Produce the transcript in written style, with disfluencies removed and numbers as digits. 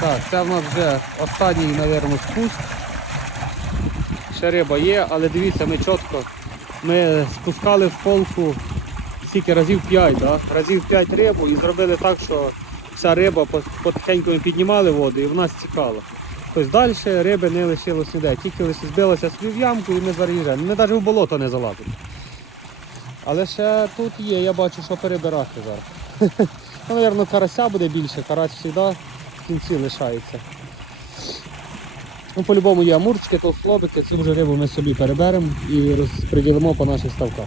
Так, це в нас вже останній, мабуть, спуск. Ще риба є, але дивіться, ми чітко, ми спускали в полку скільки разів 5, да? Разів 5 рибу і зробили так, що вся риба потихеньку ми піднімали воду і вона стікала. Тобто далі риби не лишилось ніде, тільки лише збилося собі в ямку і ми заїжджаємо. Ми навіть в болото не залазимо. Але ще тут є, я бачу, що перебирати зараз. Ну, мабуть, карася буде більше, карась завжди в кінці лишається. Ну, по-любому є амурчики, толстолобики, цю вже рибу ми собі переберемо і розподілимо по наших ставках.